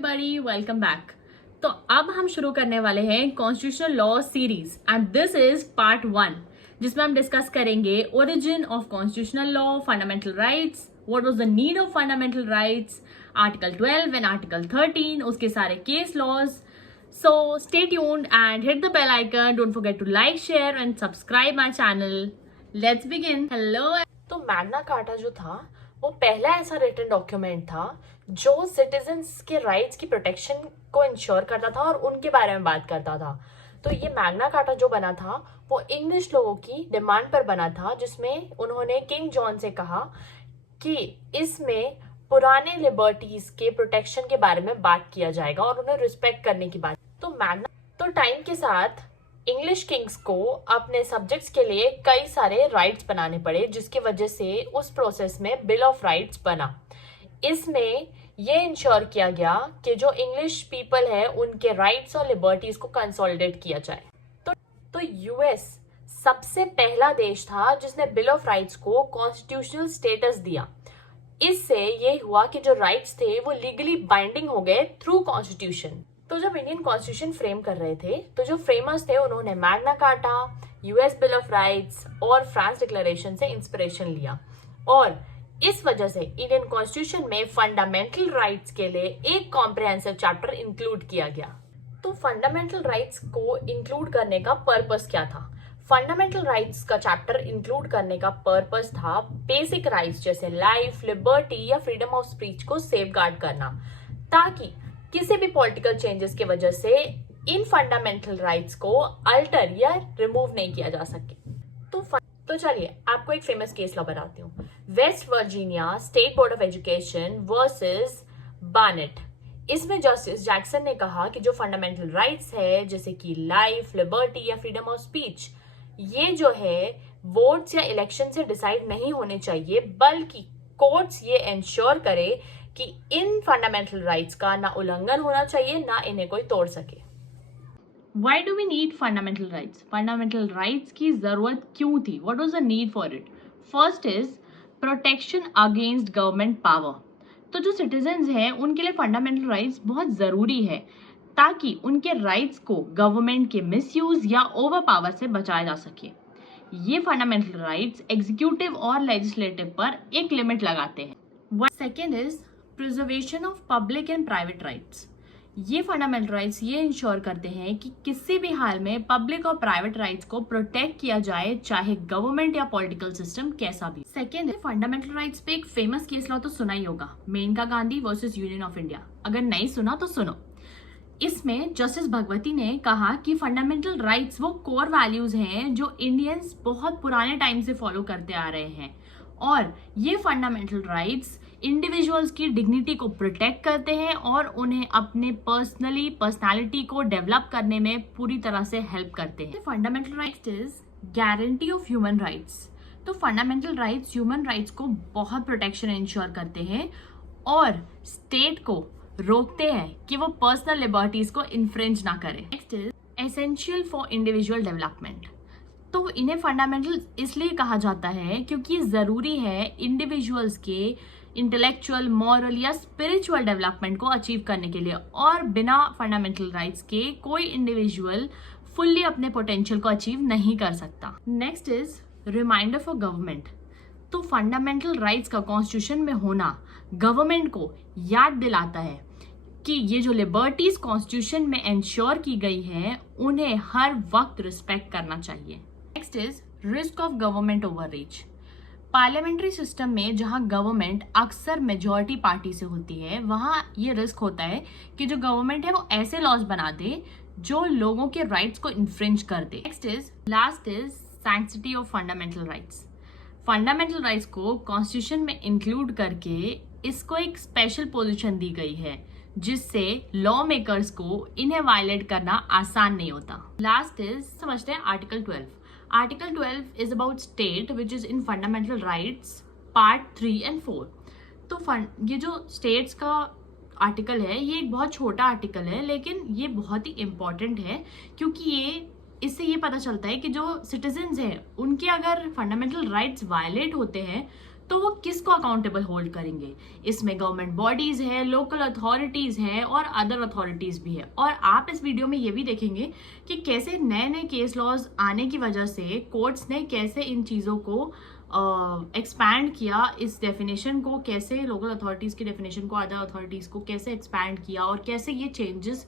Everybody, welcome back. तो अब हम शुरू करने वाले हैं constitutional law series and this is part 1, जिसमें हम डिस्कस करेंगे origin of constitutional law, fundamental rights, what was the need of fundamental rights, article 12 and article 13, उसके सारे case laws. So stay tuned and hit the bell icon. Don't forget to like, share and subscribe my channel. Let's begin. Hello. तो Magna Carta जो था वो पहला ऐसा written document था जो सिटीजन्स के राइट्स की प्रोटेक्शन को इंश्योर करता था और उनके बारे में बात करता था। तो ये मैग्ना कार्टा जो बना था वो इंग्लिश लोगों की डिमांड पर बना था, जिसमें उन्होंने किंग जॉन से कहा कि इसमें पुराने लिबर्टीज के प्रोटेक्शन के बारे में बात किया जाएगा और उन्हें रिस्पेक्ट करने की बात। तो टाइम के साथ इंग्लिश किंग्स को अपने सब्जेक्ट्स के लिए कई सारे राइट्स बनाने पड़े, जिसकी वजह से उस प्रोसेस में बिल ऑफ राइट्स बना। इसमें ये इंश्योर किया गया कि जो इंग्लिश पीपल है उनके राइट्स और लिबर्टीज को कंसोलिडेट किया जाए। तो यूएस सबसे पहला देश था जिसने बिल ऑफ राइट्स को कॉन्स्टिट्यूशनल स्टेटस दिया। इससे ये हुआ कि जो राइट्स थे वो लीगली बाइंडिंग हो गए थ्रू कॉन्स्टिट्यूशन। तो जब इंडियन कॉन्स्टिट्यूशन फ्रेम कर रहे थे तो जो फ्रेमर्स थे उन्होंने Magna carta, US bill of rights और फ्रांस डिक्लेरेशन से इंस्पिरेशन लिया, और इस वजह से इंडियन कॉन्स्टिट्यूशन में फंडामेंटल राइट्स के लिए एक कॉम्प्रिहेंसिव चैप्टर इंक्लूड किया गया। तो फंडामेंटल राइट्स को इंक्लूड करने का पर्पस क्या था? फंडामेंटल राइट्स का चैप्टर इंक्लूड करने का पर्पस था बेसिक राइट्स जैसे लाइफ, लिबर्टी या फ्रीडम ऑफ स्पीच को सेफगार्ड करना, ताकि किसी भी पॉलिटिकल चेंजेस की वजह से इन फंडामेंटल राइट्स को अल्टर या रिमूव नहीं किया जा सके। तो चलिए आपको एक फेमस केस लॉ बताती हूँ। West Virginia State Board of Education versus Barnette. इसमें जस्टिस जैक्सन ने कहा कि जो फंडामेंटल राइट्स है जैसे कि लाइफ, लिबर्टी या फ्रीडम ऑफ स्पीच, ये जो है वोट्स या इलेक्शन से डिसाइड नहीं होने चाहिए, बल्कि कोर्ट्स ये इंश्योर करे कि इन फंडामेंटल राइट्स का ना उल्लंघन होना चाहिए, ना इन्हें कोई तोड़ सके। Why do we need fundamental rights? Fundamental rights की जरूरत क्यों थी? What was the need for it? First is protection against government power. तो जो सिटीजन्स हैं उनके लिए फंडामेंटल राइट्स बहुत ज़रूरी है, ताकि उनके राइट्स को गवर्नमेंट के मिसयूज या ओवर पावर से बचाया जा सके। ये फंडामेंटल राइट्स एग्जीक्यूटिव और लेजिस्लेटिव पर एक लिमिट लगाते हैं। Second is preservation of public and private rights. ये फंडामेंटल राइट्स ये इंश्योर करते हैं कि किसी भी हाल में पब्लिक और प्राइवेट राइट्स को प्रोटेक्ट किया जाए, चाहे गवर्नमेंट या पॉलिटिकल सिस्टम कैसा भी। सेकेंड, फंडामेंटल राइट्स पे एक फेमस केस लॉ तो सुना ही होगा, Maneka Gandhi versus Union of India. अगर नहीं सुना तो सुनो। इसमें जस्टिस भगवती ने कहा कि फंडामेंटल राइट्स वो कोर वैल्यूज हैं जो इंडियंस बहुत पुराने टाइम से फॉलो करते आ रहे हैं, और ये फंडामेंटल राइट्स इंडिविजुअल्स की डिग्निटी को प्रोटेक्ट करते हैं और उन्हें अपने पर्सनालिटी को डेवलप करने में पूरी तरह से हेल्प करते हैं। Fundamental rights is guarantee of human rights. तो फंडामेंटल राइट्स ह्यूमन राइट्स को बहुत प्रोटेक्शन इंश्योर करते हैं और स्टेट को रोकते हैं कि वो पर्सनल लिबर्टीज को इन्फ्रिंज ना करे। Next is essential for individual development. तो इन्हें फंडामेंटल इसलिए कहा जाता है क्योंकि जरूरी है इंडिविजुअल्स के इंटेलेक्चुअल, मॉरल या स्पिरिचुअल डेवलपमेंट को अचीव करने के लिए, और बिना फंडामेंटल राइट्स के कोई इंडिविजुअल फुल्ली अपने पोटेंशियल को अचीव नहीं कर सकता। Next is reminder for government. तो फंडामेंटल राइट्स का कॉन्स्टिट्यूशन में होना गवर्नमेंट को याद दिलाता है कि ये जो लिबर्टीज कॉन्स्टिट्यूशन में इंश्योर की गई हैं उन्हें हर वक्त रिस्पेक्ट करना चाहिए। Next is risk of government overreach. Parliamentary system में जहां गवर्नमेंट अक्सर मेजॉरिटी पार्टी से होती है, वहां ये रिस्क होता है कि जो गवर्नमेंट है वो ऐसे लॉज बना दे जो लोगों के राइट्स को इन्फ्रिंज कर दे। Last is sanctity of fundamental rights. Fundamental rights को कॉन्स्टिट्यूशन में इंक्लूड करके इसको एक स्पेशल पोजीशन दी गई है, जिससे लॉ मेकर्स को इन्हें वायलेट करना आसान नहीं होता। लास्ट इज समझते हैं article 12। Article 12 is about state which is in fundamental rights part 3 and 4. तो ये जो states का आर्टिकल है ये एक बहुत छोटा आर्टिकल है, लेकिन ये बहुत ही इम्पोर्टेंट है क्योंकि इससे ये पता चलता है कि जो सिटीजन्स हैं उनके अगर फंडामेंटल राइट्स वायलेट होते हैं तो वो किसको अकाउंटेबल होल्ड करेंगे? इसमें गवर्नमेंट बॉडीज है, लोकल अथॉरिटीज है और अदर अथॉरिटीज भी है। और आप इस वीडियो में ये भी देखेंगे कि कैसे नए नए केस लॉज आने की वजह से कोर्ट्स ने कैसे इन चीज़ों को एक्सपैंड किया, इस डेफिनेशन को कैसे, लोकल अथॉरिटीज की डेफिनेशन को अदर अथॉरिटीज को कैसे एक्सपैंड किया और कैसे ये चेंजेस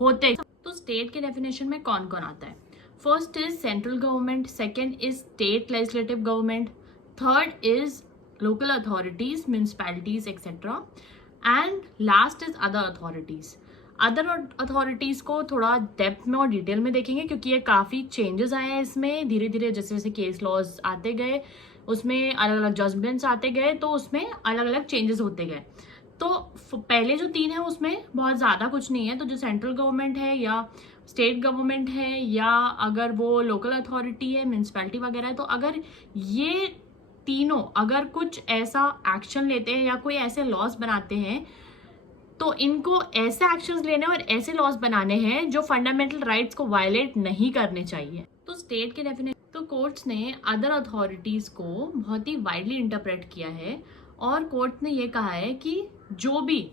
होते। तो स्टेट के डेफिनेशन में कौन कौन आता है? First is central government, second is state legislative government, third is local authorities, municipalities, etc. and last is other authorities. Other authorities को थोड़ा डेप्थ में और डिटेल में देखेंगे क्योंकि ये काफ़ी चेंजेस आए हैं इसमें धीरे धीरे, जैसे जैसे केस लॉज आते गए उसमें अलग अलग जजमेंट्स आते गए तो उसमें अलग अलग चेंजेस होते गए। तो पहले जो 3 है उसमें बहुत ज़्यादा कुछ नहीं है। तो जो सेंट्रल गवर्नमेंट है या स्टेट गवर्नमेंट है या अगर वो लोकल अथॉरिटी है, म्यूनसिपैलिटी वगैरह है, तो अगर ये तीनों अगर कुछ ऐसा एक्शन लेते हैं या कोई ऐसे लॉज बनाते हैं तो इनको ऐसे एक्शंस लेने और ऐसे लॉज बनाने हैं जो फंडामेंटल राइट्स को वायलेट नहीं करने चाहिए। तो स्टेट के डेफिनेशन, तो कोर्ट्स ने अदर अथॉरिटीज को बहुत ही वाइडली इंटरप्रेट किया है और कोर्ट ने ये कहा है कि जो भी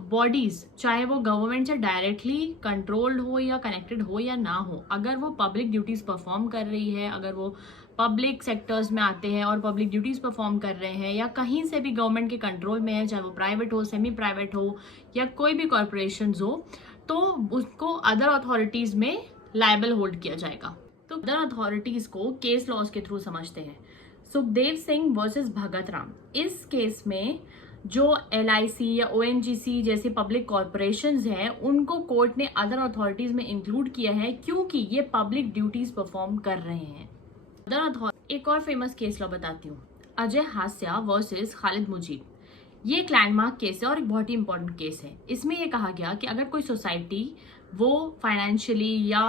बॉडीज, चाहे वो गवर्नमेंट से डायरेक्टली कंट्रोल्ड हो या कनेक्टेड हो या ना हो, अगर वो पब्लिक ड्यूटीज परफॉर्म कर रही है, अगर वो पब्लिक सेक्टर्स में आते हैं और पब्लिक ड्यूटीज परफॉर्म कर रहे हैं या कहीं से भी गवर्नमेंट के कंट्रोल में है, चाहे वो प्राइवेट हो, सेमी प्राइवेट हो या कोई भी कॉरपोरेशंस हो, तो उसको अदर अथॉरिटीज में लायबल होल्ड किया जाएगा। तो अदर अथॉरिटीज को केस लॉज के थ्रू समझते हैं। सुखदेव सिंह वर्सेस भगत राम, इस केस में जो LIC या ONGC जैसे पब्लिक कॉरपोरेशंस हैं उनको कोर्ट ने अदर अथॉरिटीज में इंक्लूड किया है क्योंकि ये पब्लिक ड्यूटीज परफॉर्म कर रहे हैं। एक और फेमस केस लॉ बताती हूँ, अजय हास्या वर्सेस खालिद मुजीब। ये एक लैंडमार्क केस है और एक बहुत ही इंपॉर्टेंट केस है। इसमें यह कहा गया कि अगर कोई सोसाइटी वो फाइनेंशियली या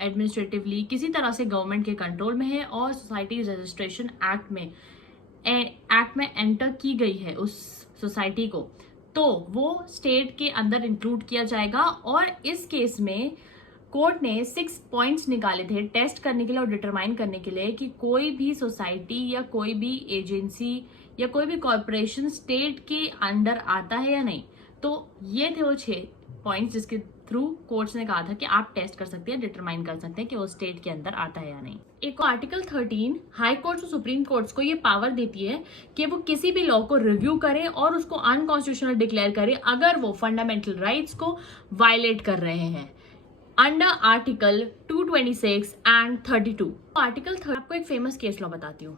एडमिनिस्ट्रेटिवली किसी तरह से गवर्नमेंट के कंट्रोल में है और सोसाइटी रजिस्ट्रेशन एक्ट में एंटर की गई है उस सोसाइटी को, तो वो स्टेट के अंदर इंक्लूड किया जाएगा। और इस केस में कोर्ट ने 6 पॉइंट्स निकाले थे टेस्ट करने के लिए और डिटरमाइन करने के लिए कि कोई भी सोसाइटी या कोई भी एजेंसी या कोई भी कॉरपोरेशन स्टेट के अंडर आता है या नहीं। तो ये थे वो 6 पॉइंट्स जिसके थ्रू कोर्ट्स ने कहा था कि आप टेस्ट कर सकते हैं, डिटरमाइन कर सकते हैं कि वो स्टेट के अंदर आता है या नहीं। एक आर्टिकल 13 हाई कोर्ट्स और सुप्रीम कोर्ट्स को ये पावर देती है कि वो किसी भी लॉ को रिव्यू करें और उसको अनकॉन्स्टिट्यूशनल डिक्लेयर करें अगर वो फंडामेंटल राइट्स को वायलेट कर रहे हैं अंडर आर्टिकल 226 एंड 32। आर्टिकल 30 आपको एक फेमस केस लॉ बताती हूँ,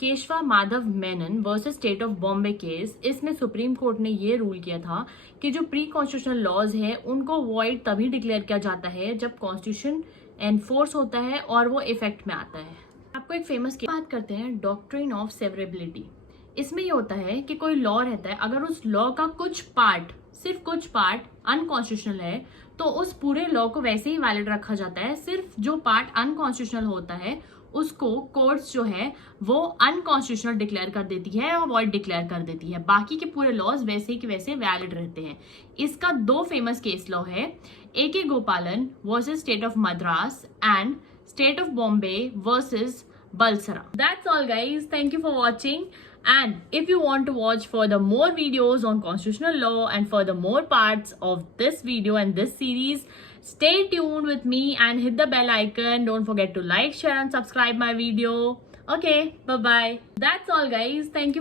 Keshava Madhava Menon versus state of Bombay case. इसमें सुप्रीम कोर्ट ने ये रूल किया था कि जो प्री कॉन्स्टिट्यूशनल लॉज है उनको वॉइड तभी डिक्लेयर किया जाता है जब कॉन्स्टिट्यूशन एनफोर्स होता है और वो इफेक्ट में आता है। आपको एक फेमस केस बात करते हैं, डॉक्ट्रिन ऑफ सेवरेबिलिटी। इसमें ये होता है कि कोई लॉ रहता है, अगर उस लॉ का कुछ पार्ट, सिर्फ कुछ पार्ट अनकॉन्स्टिट्यूशनल है तो उस पूरे लॉ को वैसे ही वैलिड रखा जाता है। सिर्फ जो पार्ट अनकॉन्स्टिट्यूशनल होता है उसको कोर्ट्स जो है वो अनकॉन्स्टिट्यूशनल डिक्लेयर कर देती है और वॉइड डिक्लेयर कर देती है, बाकी के पूरे लॉज वैसे के वैसे वैलिड रहते हैं। इसका 2 फेमस केस लॉ है, AK Gopalan versus state of Madras and state of Bombay versus Balsara. That's all guys, thank you for watching, and if you want to watch further more videos on constitutional law and further more parts of this video and this series, stay tuned with me and hit the bell icon. Don't forget to like, share and subscribe my video. Okay, bye bye. That's all guys, thank you for